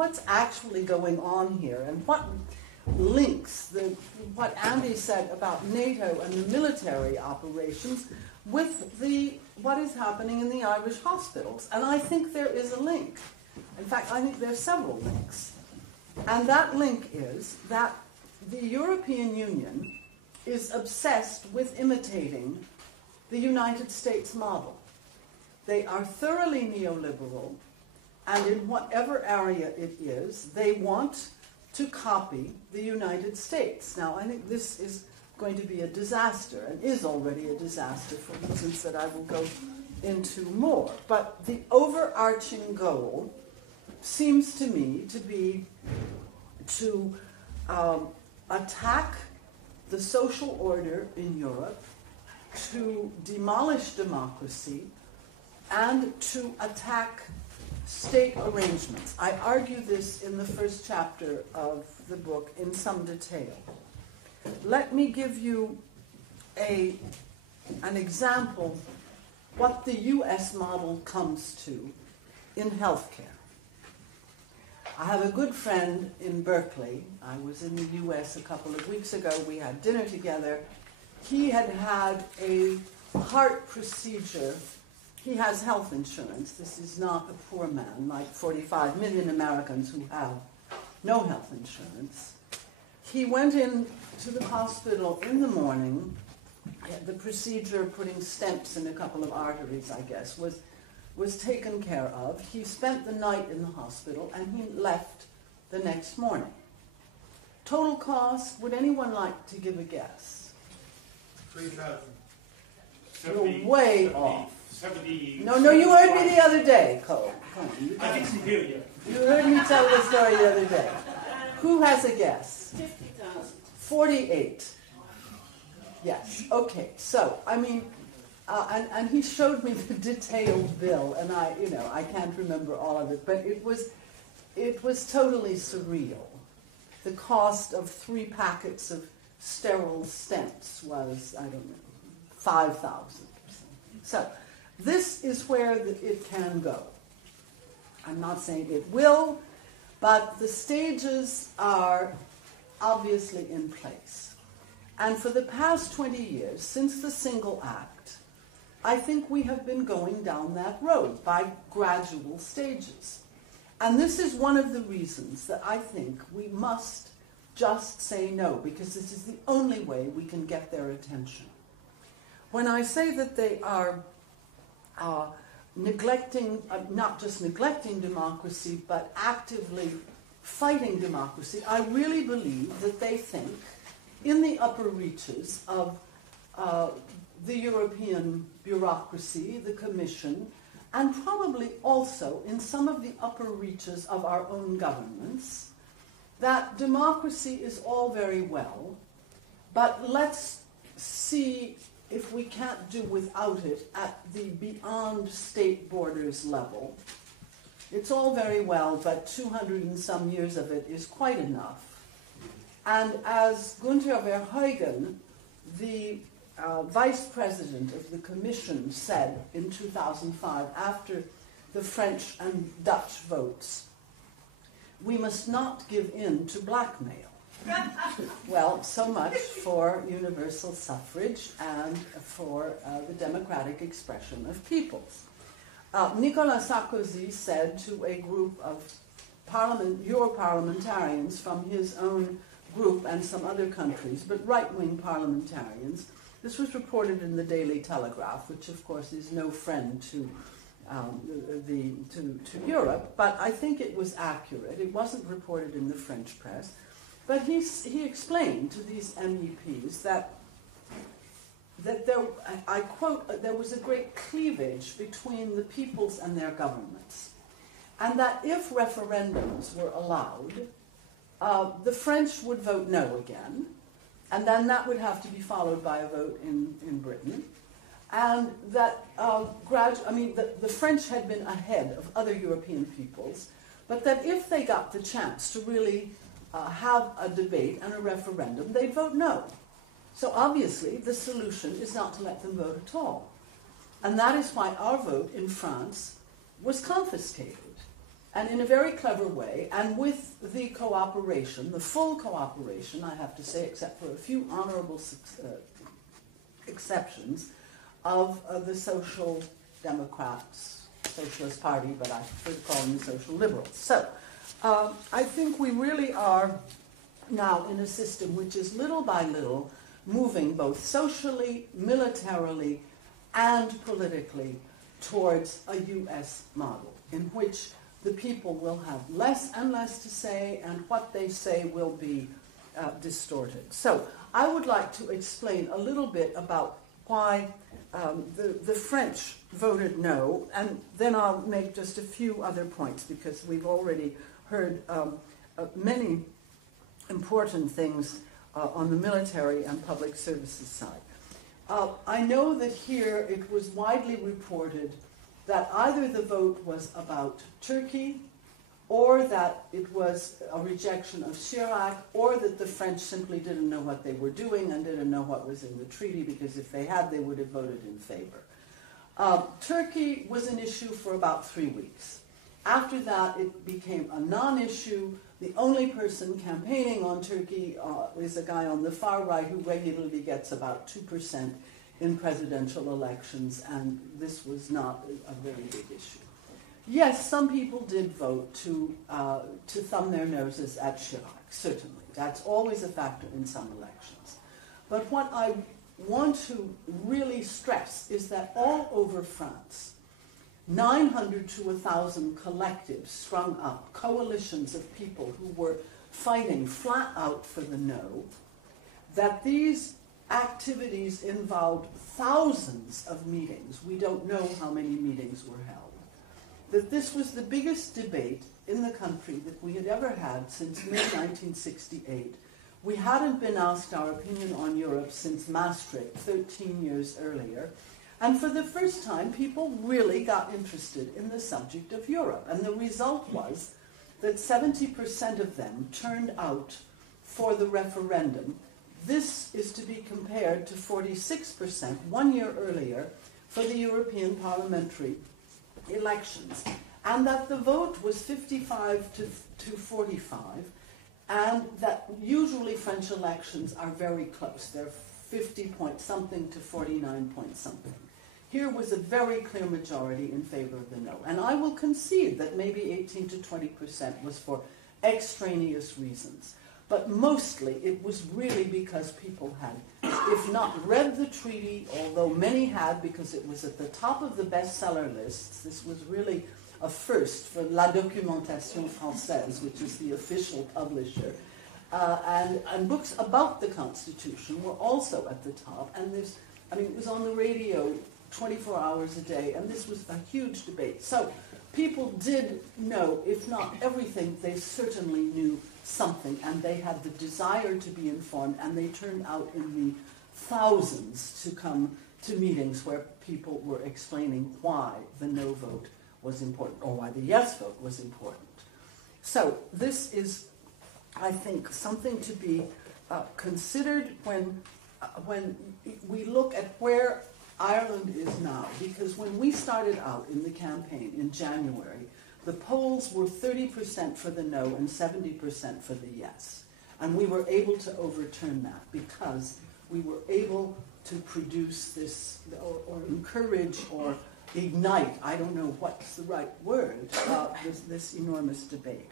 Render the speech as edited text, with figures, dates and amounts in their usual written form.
what's actually going on here, and what links what Andy said about NATO and the military operations with what is happening in the Irish hospitals. And I think there is a link. In fact, I think there are several links. And that link is that the European Union is obsessed with imitating the United States model. They are thoroughly neoliberal, and in whatever area it is, they want to copy the United States. Now, I think this is going to be a disaster, and is already a disaster for reasons that I will go into more. But the overarching goal seems to me to be to attack the social order in Europe, to demolish democracy, and to attack state arrangements. I argue this in the first chapter of the book in some detail. Let me give you an example what the US model comes to in healthcare. I have a good friend in Berkeley. I was in the US a couple of weeks ago. We had dinner together. He had had a heart procedure. He has health insurance. This is not a poor man like 45 million Americans who have no health insurance. He went in to the hospital in the morning. The procedure, putting stents in a couple of arteries, I guess, was taken care of. He spent the night in the hospital, and he left the next morning. Total cost, would anyone like to give a guess? 3,000. You're way off. 70. No, you heard me the other day, Cole. Come on, I didn't hear you. You heard me tell the story the other day. Who has a guess? 50,000. 48. Yes. Okay. So, I mean, and he showed me the detailed bill, and I can't remember all of it, but it was totally surreal. The cost of 3 packets of sterile stents was, I don't know, 5,000. So, this is where it can go. I'm not saying it will, but the stages are obviously in place. And for the past 20 years, since the Single Act, I think we have been going down that road by gradual stages. And this is one of the reasons that I think we must just say no, because this is the only way we can get their attention. When I say that they are neglecting, not just neglecting democracy, but actively fighting democracy, I really believe that they think in the upper reaches of the European bureaucracy, the Commission, and probably also in some of the upper reaches of our own governments, that democracy is all very well, but let's see if we can't do without it at the beyond state borders level. It's all very well, but 200 and some years of it is quite enough. And as Gunther Verheugen, the vice president of the Commission, said in 2005, after the French and Dutch votes, we must not give in to blackmail. Well, so much for universal suffrage and for the democratic expression of peoples. Nicolas Sarkozy said to a group of Europarliamentarians from his own group and some other countries, but right-wing parliamentarians, this was reported in the Daily Telegraph, which of course is no friend to Europe, but I think it was accurate. It wasn't reported in the French press. But he explained to these MEPs that there, I quote, there was a great cleavage between the peoples and their governments. And that if referendums were allowed, the French would vote no again, and then that would have to be followed by a vote in Britain. And that, the French had been ahead of other European peoples, but that if they got the chance to really have a debate and a referendum, they'd vote no. So obviously the solution is not to let them vote at all. And that is why our vote in France was confiscated. and in a very clever way, and with the cooperation, the full cooperation, I have to say, except for a few honorable exceptions, of the Social Democrats, Socialist Party, but I prefer to call them the Social Liberals. So, I think we really are now in a system which is little by little moving both socially, militarily, and politically towards a U.S. model in which the people will have less and less to say, and what they say will be distorted. So I would like to explain a little bit about why the French voted no, and then I'll make just a few other points, because we've already heard many important things on the military and public services side. I know that here it was widely reported that either the vote was about Turkey, or that it was a rejection of Chirac, or that the French simply didn't know what they were doing and didn't know what was in the treaty, because if they had, they would have voted in favor. Turkey was an issue for about 3 weeks. After that, it became a non-issue. The only person campaigning on Turkey is a guy on the far right who regularly gets about 2% in presidential elections, and this was not a very big issue. Yes, some people did vote to thumb their noses at Chirac, certainly. That's always a factor in some elections. But what I want to really stress is that all over France, 900 to 1,000 collectives sprung up, coalitions of people who were fighting flat out for the no, that these activities involved thousands of meetings. We don't know how many meetings were held. That this was the biggest debate in the country that we had ever had since mid-1968. We hadn't been asked our opinion on Europe since Maastricht 13 years earlier. And for the first time, people really got interested in the subject of Europe. And the result was that 70% of them turned out for the referendum. This is to be compared to 46% 1 year earlier for the European parliamentary elections. And that the vote was 55 to 45, and that usually French elections are very close. They're 50 point something to 49 point something. Here was a very clear majority in favor of the no. And I will concede that maybe 18 to 20% was for extraneous reasons. But mostly it was really because people had, if not read the treaty, although many had because it was at the top of the bestseller lists. This was really a first for La Documentation Française, which is the official publisher. And books about the Constitution were also at the top. And it was on the radio 24 hours a day, and this was a huge debate. So people did know, if not everything, they certainly knew something, and they had the desire to be informed, and they turned out in the thousands to come to meetings where people were explaining why the no vote was important, or why the yes vote was important. So this is, I think, something to be considered when we look at where Ireland is now, because when we started out in the campaign in January, the polls were 30% for the no and 70% for the yes. And we were able to overturn that because we were able to produce this, or encourage, or ignite, I don't know what's the right word, this enormous debate.